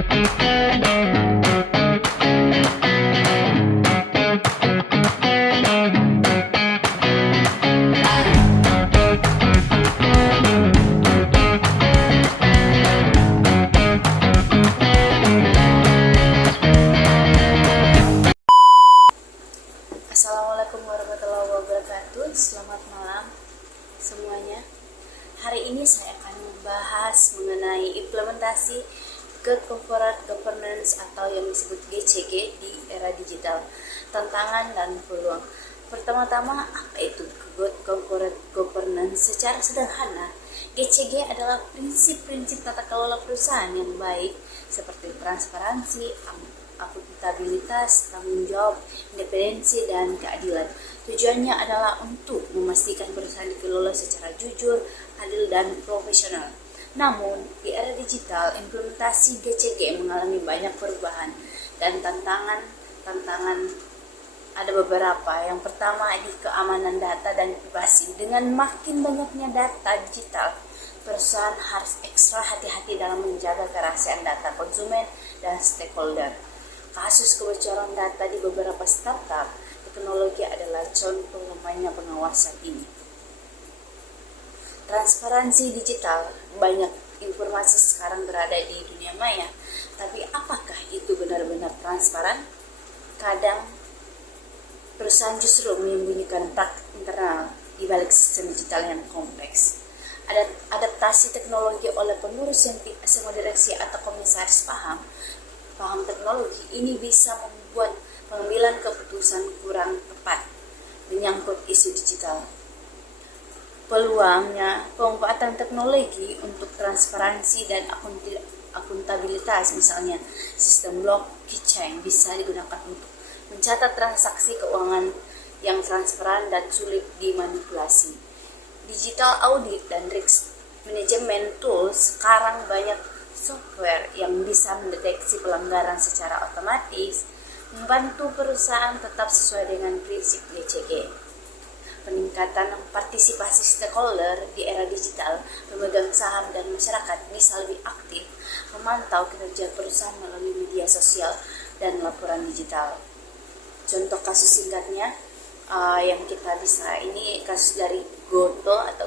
Assalamualaikum warahmatullahi wabarakatuh. Selamat malam semuanya. Hari ini saya akan membahas mengenai implementasi Good Corporate Governance atau yang disebut GCG di era digital, tantangan dan peluang. Pertama-tama, apa itu Good Corporate Governance? Secara sederhana, GCG adalah prinsip-prinsip tata kelola perusahaan yang baik seperti transparansi, akuntabilitas, tanggung jawab, independensi, dan keadilan. Tujuannya adalah untuk memastikan perusahaan dikelola secara jujur, adil, dan profesional. Namun, di era digital, implementasi GCG mengalami banyak perubahan dan tantangan ada beberapa. Yang pertama di keamanan data dan privasi. Dengan makin banyaknya data digital, perusahaan harus ekstra hati-hati dalam menjaga kerahasiaan data konsumen dan stakeholder. Kasus kebocoran data di beberapa startup teknologi adalah contoh lemahnya pengawasan ini. Transparansi digital, banyak informasi sekarang berada di dunia maya, tapi apakah itu benar-benar transparan? Kadang perusahaan justru menyembunyikan praktik internal di balik sistem digital yang kompleks. Adaptasi teknologi oleh pengurus yang tidak semua direksi atau komisaris paham teknologi ini bisa membuat pengambilan keputusan kurang tepat menyangkut isu digital. Peluangnya, pemanfaatan teknologi untuk transparansi dan akuntabilitas, misalnya sistem blockchain bisa digunakan untuk mencatat transaksi keuangan yang transparan dan sulit dimanipulasi. Digital audit dan risk management tools, sekarang banyak software yang bisa mendeteksi pelanggaran secara otomatis, membantu perusahaan tetap sesuai dengan prinsip GCG. Peningkatan partisipasi stakeholder di era digital, pemegang saham dan masyarakat bisa lebih aktif memantau kinerja perusahaan melalui media sosial dan laporan digital. Contoh kasus singkatnya yang kita bisa, ini kasus dari Goto atau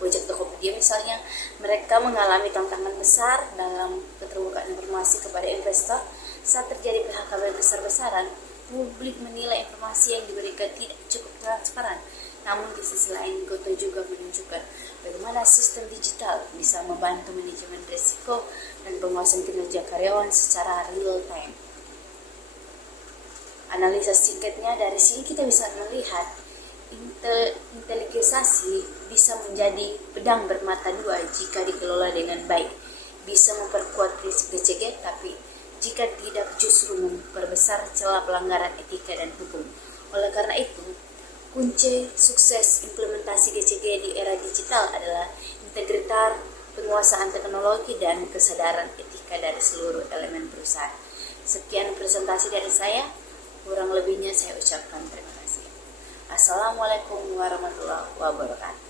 Gojek Tokopedia misalnya. Mereka mengalami tantangan besar dalam keterbukaan informasi kepada investor saat terjadi PHK besar-besaran. Publik menilai informasi yang diberikan tidak cukup transparan. Namun di sisi lain, Goto juga menunjukkan bagaimana sistem digital bisa membantu manajemen risiko dan pengawasan kinerja karyawan secara real time. Analisa singkatnya, dari sini kita bisa melihat inteligisasi bisa menjadi pedang bermata dua jika dikelola dengan baik. Bisa memperkuat prinsip GCG, tapi jika tidak justru memperbesar celah pelanggaran etika dan hukum. Oleh karena itu, kunci sukses implementasi GCG di era digital adalah integritas, penguasaan teknologi, dan kesadaran etika dari seluruh elemen perusahaan. Sekian presentasi dari saya, kurang lebihnya saya ucapkan terima kasih. Assalamualaikum warahmatullahi wabarakatuh.